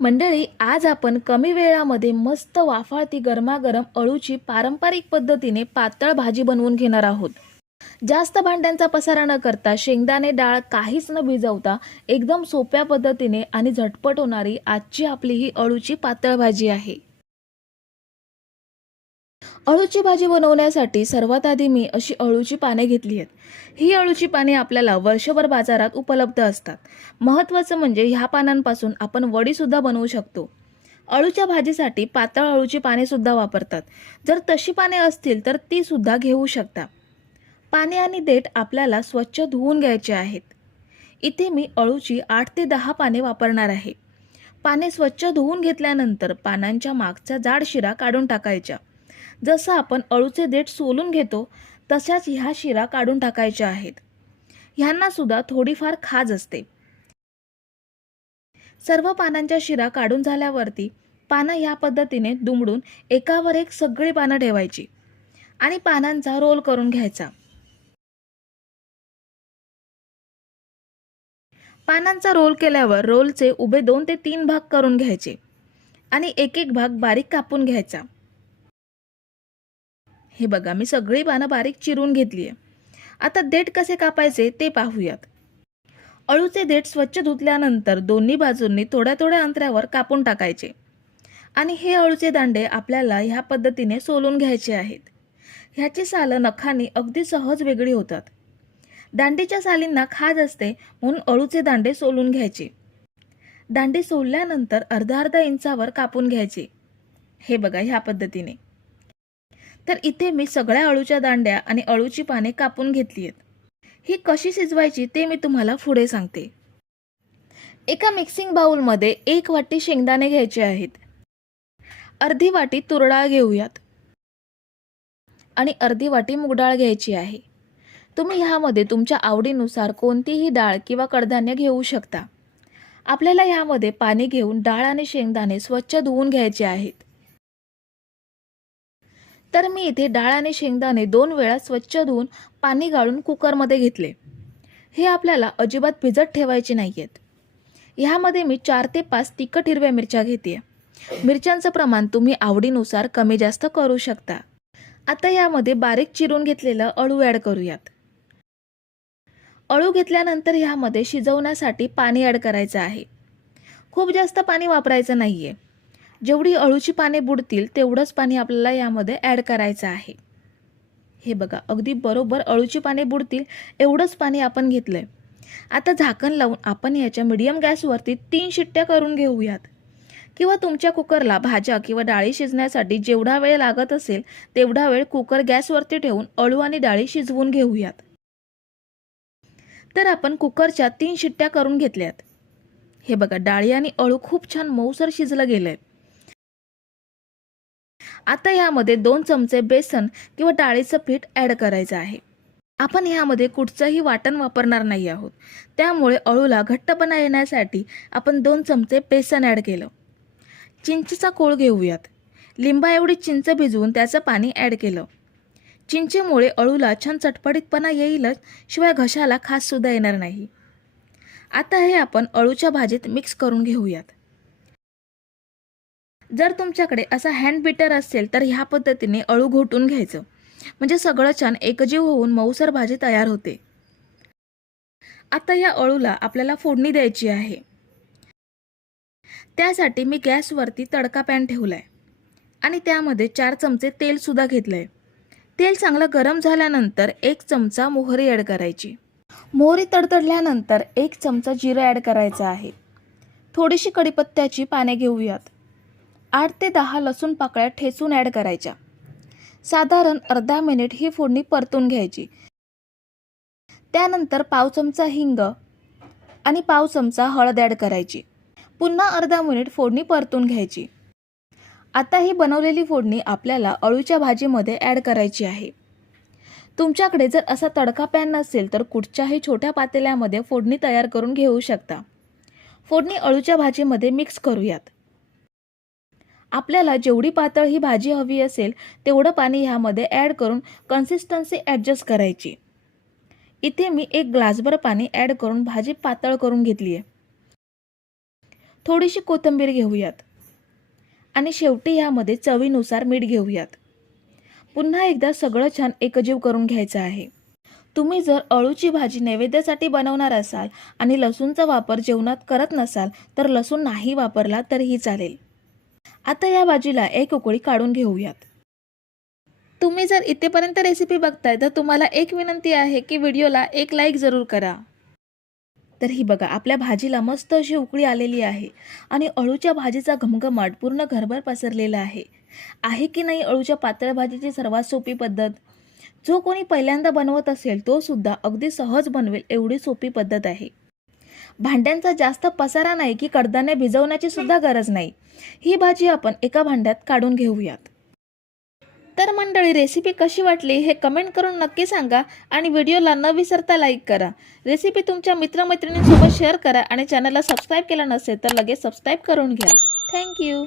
मंडळी, आज आपण कमी वेळामध्ये मस्त वाफाळती गरमागरम अळूची पारंपरिक पद्धतीने पातळ भाजी बनवून घेणार आहोत. जास्त भांड्यांचा पसारा न करता, शेंगदाणे डाळ काहीच न भिजवता एकदम सोप्या पद्धतीने आणि झटपट होणारी आजची आपली ही अळूची पातळ भाजी आहे. अळूची भाजी बनवण्यासाठी सर्वात आधी मी अशी अळूची पाने घेतली आहेत. ही अळूची पाने आपल्याला वर्षभर बाजारात उपलब्ध असतात. महत्त्वाचं म्हणजे ह्या पानांपासून आपण वडी सुद्धा बनवू शकतो. अळूच्या भाजीसाठी पातळ अळूची पाने सुद्धा वापरतात. जर तशी पाने असतील तर ती सुद्धा घेऊ शकता. पाने आणि देठ आपल्याला स्वच्छ धुवून घ्यायचे आहेत. इथे मी अळूची 8 ते 10 पाने वापरणार आहे. पाने स्वच्छ धुवून घेतल्यानंतर पानांच्या मागचा जाड शिरा काढून टाकायच्या. जसं आपण अळूचे देठ सोलून घेतो तशाच ह्या शिरा काढून टाकायच्या आहेत. ह्यांना सुद्धा थोडीफार खाज असते. सर्व पानांच्या शिरा काढून झाल्यावरती पानं ह्या पद्धतीने दुमडून एकावर एक सगळी पानं ठेवायची आणि पानांचा रोल करून घ्यायचा. पानांचा रोल केल्यावर रोलचे उभे 2 ते 3 भाग करून घ्यायचे आणि एक एक भाग बारीक कापून घ्यायचा. हे बघा, मी सगळी पानं बारीक चिरून घेतली आहे. आता देठ कसे कापायचे ते पाहूयात. अळूचे देठ स्वच्छ धुतल्यानंतर दोन्ही बाजूंनी थोड्या थोड्या अंतरावर कापून टाकायचे आणि हे अळूचे दांडे आपल्याला ह्या पद्धतीने सोलून घ्यायचे आहेत. ह्याची सालं नखांनी अगदी सहज वेगळी होतात. दांडीच्या सालींना खाज असते म्हणून अळूचे दांडे सोलून घ्यायचे. दांडे सोलल्यानंतर अर्धा अर्धा इंचावर कापून घ्यायचे. हे बघा, ह्या पद्धतीने. तर इथे मी सगळ्या अळूच्या दांड्या आणि अळूची पाने कापून घेतली आहेत. ही कशी शिजवायची ते मी तुम्हाला पुढे सांगते. एका मिक्सिंग बाउलमध्ये 1 वाटी शेंगदाणे घ्यायचे आहेत. अर्धी वाटी तूर डाळ घेऊयात आणि अर्धी वाटी मूग डाळ घ्यायची आहे. तुम्ही ह्यामध्ये तुमच्या आवडीनुसार कोणतीही डाळ किंवा कडधान्य घेऊ शकता. आपल्याला ह्यामध्ये पाणी घेऊन डाळ आणि शेंगदाणे स्वच्छ धुवून घ्यायचे आहेत. तर मी इथे डाळ आणि शेंगदाणे 2 वेळा स्वच्छ धुवून पाणी गाळून कुकरमध्ये घेतले. हे आपल्याला अजिबात भिजत ठेवायचे नाहीयेत. ह्यामध्ये मी 4 ते 5 तिखट हिरव्या मिरच्या घेते. मिरच्यांचं प्रमाण तुम्ही आवडीनुसार कमी जास्त करू शकता. आता यामध्ये बारीक चिरून घेतलेलं अळू ॲड करूयात. अळू घेतल्यानंतर ह्यामध्ये शिजवण्यासाठी पाणी ॲड करायचं आहे. खूप जास्त पाणी वापरायचं नाहीये. जेवढी अळूची पाने बुडतील तेवढंच पाणी आपल्याला यामध्ये ॲड करायचं आहे. हे बघा, अगदी बरोबर अळूची पाने बुडतील एवढंच पाणी आपण घेतलंय. आता झाकण लावून आपण याच्या मीडियम गॅसवरती 3 शिट्ट्या करून घेऊयात. किंवा तुमच्या कुकरला भाज्या किंवा डाळी शिजण्यासाठी जेवढा वेळ लागत असेल तेवढा वेळ कुकर गॅसवरती ठेवून अळू आणि डाळी शिजवून घेऊयात. तर आपण कुकरच्या 3 शिट्ट्या करून घेतल्यात. हे बघा, डाळी आणि अळू खूप छान मऊसर शिजलं गेलंय. आता यामध्ये 2 चमचे बेसन किंवा डाळीचं पीठ ॲड करायचं आहे. आपण ह्यामध्ये कुठचंही वाटण वापरणार नाही आहोत. त्यामुळे अळूला घट्टपणा येण्यासाठी आपण 2 चमचे बेसन ॲड केलं. चिंचेचा कोळ घेऊयात. लिंबा एवढी चिंच भिजवून त्याचं पाणी ॲड केलं. चिंचेमुळे अळूला छान चटपटीतपणा येईलच, शिवाय घशाला खास सुद्धा येणार नाही. आता हे आपण अळूच्या भाजीत मिक्स करून घेऊयात. जर तुमच्याकडे असा हँड बीटर असेल तर ह्या पद्धतीने अळू घोटून घ्यायचं, म्हणजे सगळं छान एकजीव होऊन मऊसर भाजी तयार होते. आता या अळूला आपल्याला फोडणी द्यायची आहे. त्यासाठी मी गॅसवरती तडका पॅन ठेवलाय आणि त्यामध्ये 4 चमचे तेल सुद्धा घेतलंय. तेल चांगलं गरम झाल्यानंतर 1 चमचा मोहरी ॲड करायची. मोहरी तडतडल्यानंतर 1 चमचा जिरं ॲड करायचं आहे. थोडीशी कढीपत्त्याची पाने घेऊयात. 8 ते 10 लसूण पाकळ्या ठेचून ॲड करायच्या. साधारण अर्धा मिनिट ही फोडणी परतून घ्यायची. त्यानंतर पाव चमचा हिंग आणि पाव चमचा हळद ॲड करायची. पुन्हा अर्धा मिनिट फोडणी परतून घ्यायची. आता ही बनवलेली फोडणी आपल्याला अळूच्या भाजीमध्ये ॲड करायची आहे. तुमच्याकडे जर असा तडका पॅन नसेल तर कुठच्याही छोट्या पातेल्यामध्ये फोडणी तयार करून घेऊ शकता. फोडणी अळूच्या भाजीमध्ये मिक्स करूयात. आपल्याला जेवढी पातळ ही भाजी हवी असेल तेवढं पाणी ह्यामध्ये ॲड करून कन्सिस्टन्सी ॲडजस्ट करायची. इथे मी 1 ग्लासभर पाणी ॲड करून भाजी पातळ करून घेतली आहे. थोडीशी कोथिंबीर घेऊयात आणि शेवटी यामध्ये चवीनुसार मीठ घेऊयात. पुन्हा एकदा सगळं छान एकजीव करून घ्यायचं आहे. तुम्ही जर अळूची भाजी नैवेद्यासाठी बनवणार असाल आणि लसूणचा वापर जेवणात करत नसाल तर लसूण नाही वापरला तरीही चालेल. आता या भाजीला एक उकळी काढून घेऊयात. तुम्ही जर इथेपर्यंत रेसिपी बघताय तर तुम्हाला एक विनंती आहे की व्हिडिओला एक लाईक जरूर करा. तर ही बघा आपल्या भाजीला मस्त अशी उकळी आलेली आहे आणि अळूच्या भाजीचा घमघमाट पूर्ण घरभर पसरलेला आहे. आहे की नाही अळूच्या पातळ भाजीची सर्वात सोपी पद्धत? जो कोणी पहिल्यांदा बनवत असेल तो सुद्धा अगदी सहज बनवेल एवढी सोपी पद्धत आहे. भांड्यांचा जास्त पसारा नाही की कडधान्य भिजवण्याची सुद्धा गरज नाही. ही भाजी आपण एका भांड्यात काढून घेऊयात. तर मंडळी रेसिपी कशी वाटली हे कमेंट करून नक्की सांगा आणि व्हिडिओला न विसरता लाईक करा. रेसिपी तुमच्या मित्रमैत्रिणींसोबत शेअर करा आणि चॅनलला सबस्क्राईब केलं नसेल तर लगेच सबस्क्राईब करून घ्या. थँक्यू.